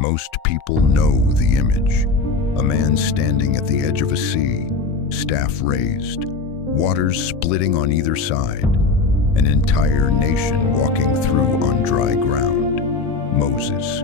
Most people know the image. A man standing at the edge of a sea, staff raised, waters splitting on either side, an entire nation walking through on dry ground. Moses.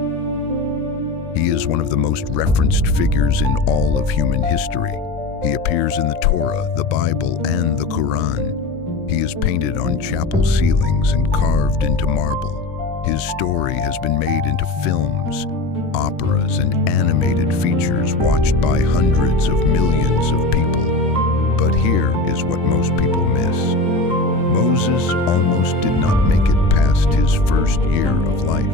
He is one of the most referenced figures in all of human history. He appears in the Torah, the Bible, and the Quran. He is painted on chapel ceilings and carved into marble. His story has been made into films, operas, and animated features watched by hundreds of millions of people. But here is what most people miss. Moses almost did not make it past his first year of life.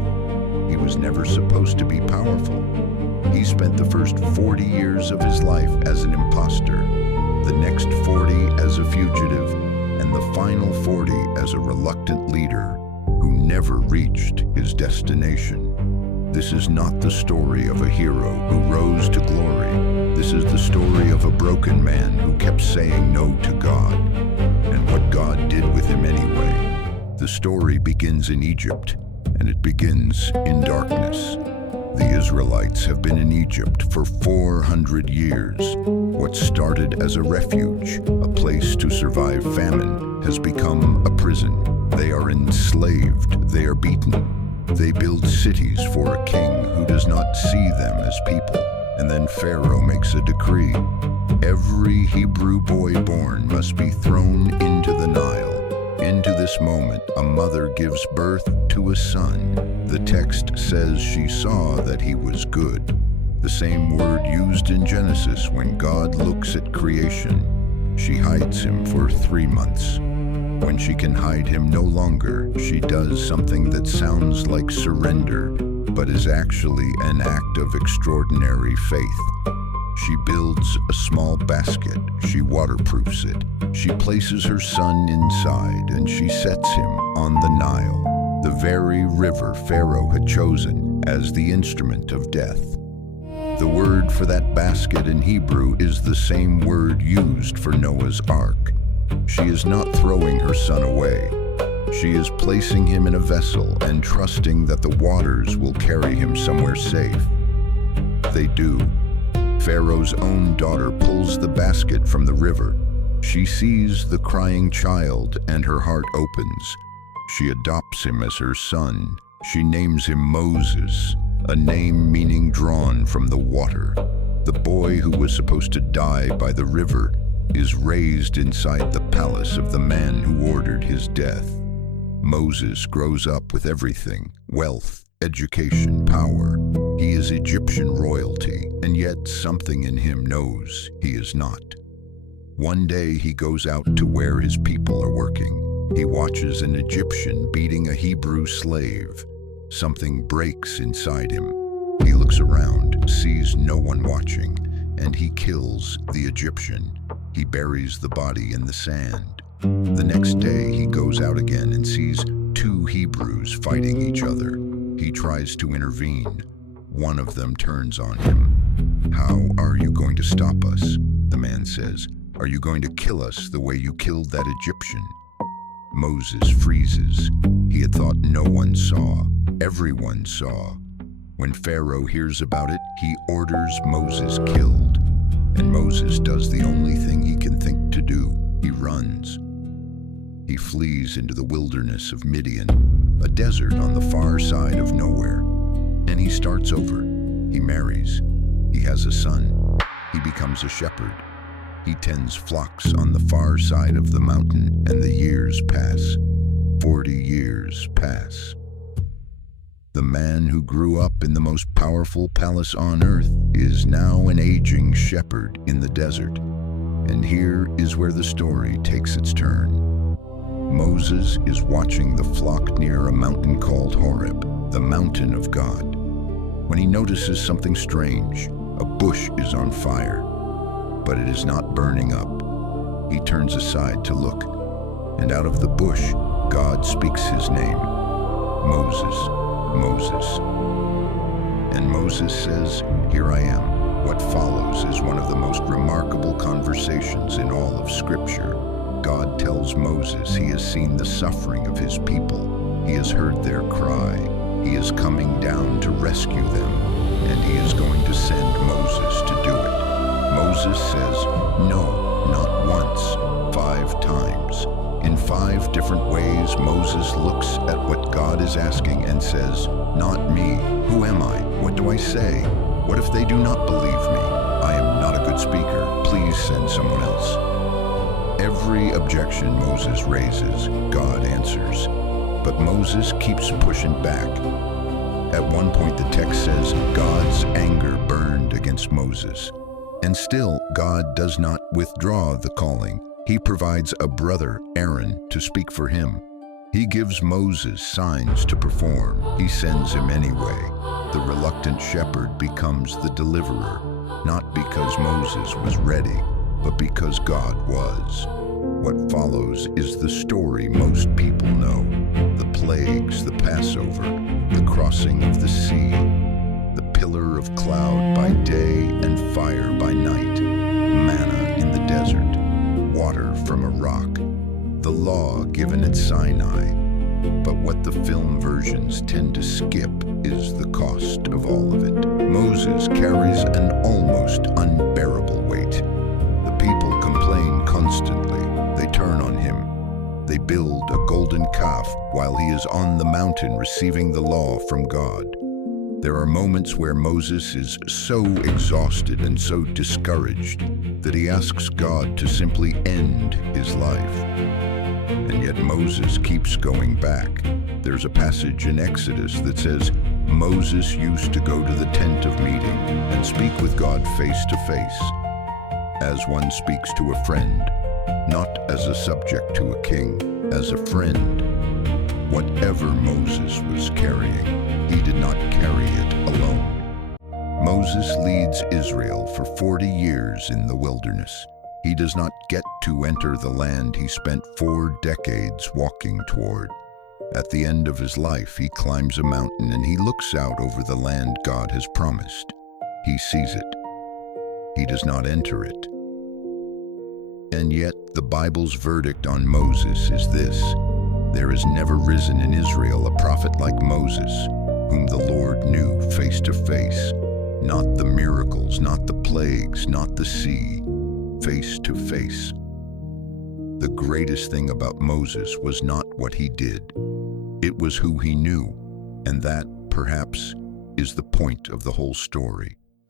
He was never supposed to be powerful. He spent the first 40 years of his life as an imposter, the next 40 as a fugitive, and the final 40 as a reluctant leader who never reached his destination. This is not the story of a hero who rose to glory. This is the story of a broken man who kept saying no to God, and what God did with him anyway. The story begins in Egypt, and it begins in darkness. The Israelites have been in Egypt for 400 years. What started as a refuge, a place to survive famine, has become a prison. They are enslaved, they are beaten. They build cities for a king who does not see them as people. And then Pharaoh makes a decree. Every Hebrew boy born must be thrown into the Nile. Into this moment, a mother gives birth to a son. The text says she saw that he was good. The same word used in Genesis when God looks at creation. She hides him for 3 months. When she can hide him no longer, she does something that sounds like surrender, but is actually an act of extraordinary faith. She builds a small basket, she waterproofs it, she places her son inside, and she sets him on the Nile, the very river Pharaoh had chosen as the instrument of death. The word for that basket in Hebrew is the same word used for Noah's Ark. She is not throwing her son away. She is placing him in a vessel and trusting that the waters will carry him somewhere safe. They do. Pharaoh's own daughter pulls the basket from the river. She sees the crying child and her heart opens. She adopts him as her son. She names him Moses, a name meaning drawn from the water. The boy who was supposed to die by the river is raised inside the palace of the man who ordered his death. Moses grows up with everything: wealth, education, power. He is Egyptian royalty, and yet something in him knows he is not. One day he goes out to where his people are working. He watches an Egyptian beating a Hebrew slave. Something breaks inside him. He looks around, sees no one watching, and he kills the Egyptian. He buries the body in the sand. The next day he goes out again and sees 2 Hebrews fighting each other. He tries to intervene. One of them turns on him. "How are you going to stop us?" the man says. "Are you going to kill us the way you killed that Egyptian?" Moses freezes. He had thought no one saw. Everyone saw. When Pharaoh hears about it, he orders Moses killed. And Moses does the only thing he can think to do. He runs. He flees into the wilderness of Midian, a desert on the far side of nowhere. And he starts over. He marries. He has a son. He becomes a shepherd. He tends flocks on the far side of the mountain, and the years pass. 40 years pass. The man who grew up in the most powerful palace on earth is now an aging shepherd in the desert. And here is where the story takes its turn. Moses is watching the flock near a mountain called Horeb, the mountain of God, when he notices something strange. A bush is on fire, but it is not burning up. He turns aside to look, and out of the bush, God speaks his name, Moses. Moses. And Moses says, "Here I am." What follows is one of the most remarkable conversations in all of Scripture. God tells Moses he has seen the suffering of his people. He has heard their cry. He is coming down to rescue them. is asking and says, "Not me. Who am I? What do I say? What if they do not believe me? I am not a good speaker. Please send someone else." Every objection Moses raises, God answers. But Moses keeps pushing back. At one point, the text says, God's anger burned against Moses. And still, God does not withdraw the calling. He provides a brother, Aaron, to speak for him. He gives Moses signs to perform. He sends him anyway. The reluctant shepherd becomes the deliverer, not because Moses was ready, but because God was. What follows is the story most people know. The plagues, the Passover, the crossing of the sea, the pillar of cloud by day and fire by night, manna in the desert, water from a rock, the law given at Sinai. But what the film versions tend to skip is the cost of all of it. Moses carries an almost unbearable weight. The people complain constantly. They turn on him. They build a golden calf while he is on the mountain receiving the law from God. There are moments where Moses is so exhausted and so discouraged that he asks God to simply end his life. And yet Moses keeps going back. There's a passage in Exodus that says, Moses used to go to the tent of meeting and speak with God face to face, as one speaks to a friend, not as a subject to a king, as a friend. Whatever Moses was carrying, he did not carry it alone. Moses leads Israel for 40 years in the wilderness. He does not get to enter the land he spent 4 decades walking toward. At the end of his life, he climbs a mountain and he looks out over the land God has promised. He sees it. He does not enter it. And yet, the Bible's verdict on Moses is this: there has never risen in Israel a prophet like Moses, whom the Lord knew face to face. Not the miracles, not the plagues, not the sea, face to face. The greatest thing about Moses was not what he did. It was who he knew, and that, perhaps, is the point of the whole story.